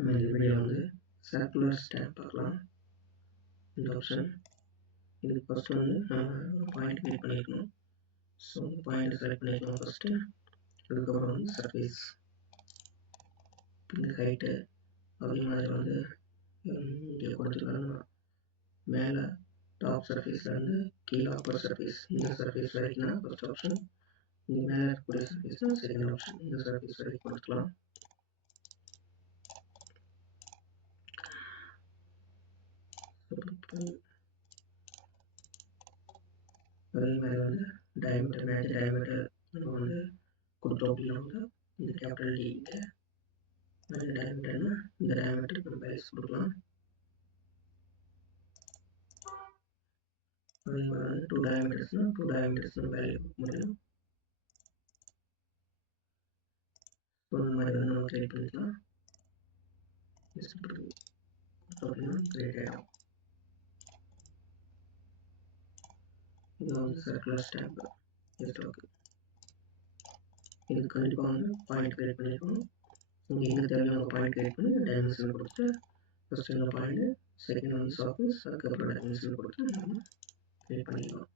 நம்ம இந்த வீடியோ வந்து சர்க்குலர் ஸ்டாம்ப் பார்க்கலாம். இந்த ஆப்ஷன் இதுக்கு ஃபர்ஸ்ட் வந்து நம்ம பாயிண்ட் கிளிக் பண்ணிக்கணும். ஸோ பாயிண்ட் செலக்ட் பண்ணிக்கலாம் ஃபர்ஸ்ட்டு. அதுக்கப்புறம் வந்து சர்ஃபேஸ், இந்த ஹைட்டு அதே மாதிரி வந்து இங்கே கொடுத்துருக்காங்க. மேலே டாப் சர்ஃபேஸ்லேருந்து கீழே அப்பர் சர்ஃபேஸ், இந்த சர்ஃபேஸ் வரைக்கும்னா ஃபர்ஸ்ட் ஆப்ஷன். இங்கே மேலே இருக்கக்கூடிய சர்ஃபேஸ் தான் செகண்ட் ஆப்ஷன். இந்த சர்ஃபேஸ் வரைக்கும் கொடுத்துக்கலாம். அதே மாதிரி வந்து டயமீட்டர் மேட்ச் டயமீட்டர் நம்ம வந்து கொடுத்தோம் அப்படின்னா வந்து இந்த கேபிட்டல் டி இங்கே டயமீட்டர்னா இந்த டயமீட்டருக்கு நம்ம வேல்யூஸ் கொடுக்கலாம். அதே மாதிரி வந்து 2 டயமீட்டர்ஸ்னா 2 டயமீட்டர்ஸ் வேல்யூ கொடுக்க முடியும். ஸோ இந்த மாதிரி வந்து நம்ம கிரியேட் பண்ணிக்கலாம். அப்படின்னா கிரியேட் ஆகிடும். இது வந்து சர்க்குலர் ஸ்டாம்ப் ஸ்டாக்கு. இதுக்கு கண்டிப்பாக வந்து பாயிண்ட் கிரியேட் பண்ணியிருக்கணும். நீங்கள் எங்கே தேவையான ஒரு பாயிண்ட் கிரியேட் பண்ணி டைமென்ஷன் கொடுத்து ஃபஸ்ட்டு இந்த பாயிண்ட், செகண்ட் வந்து சர்ஃபேஸ், அதுக்கப்புறம் டைமென்ஷன் கொடுத்து நம்ம கிரியேட் பண்ணிக்கலாம்.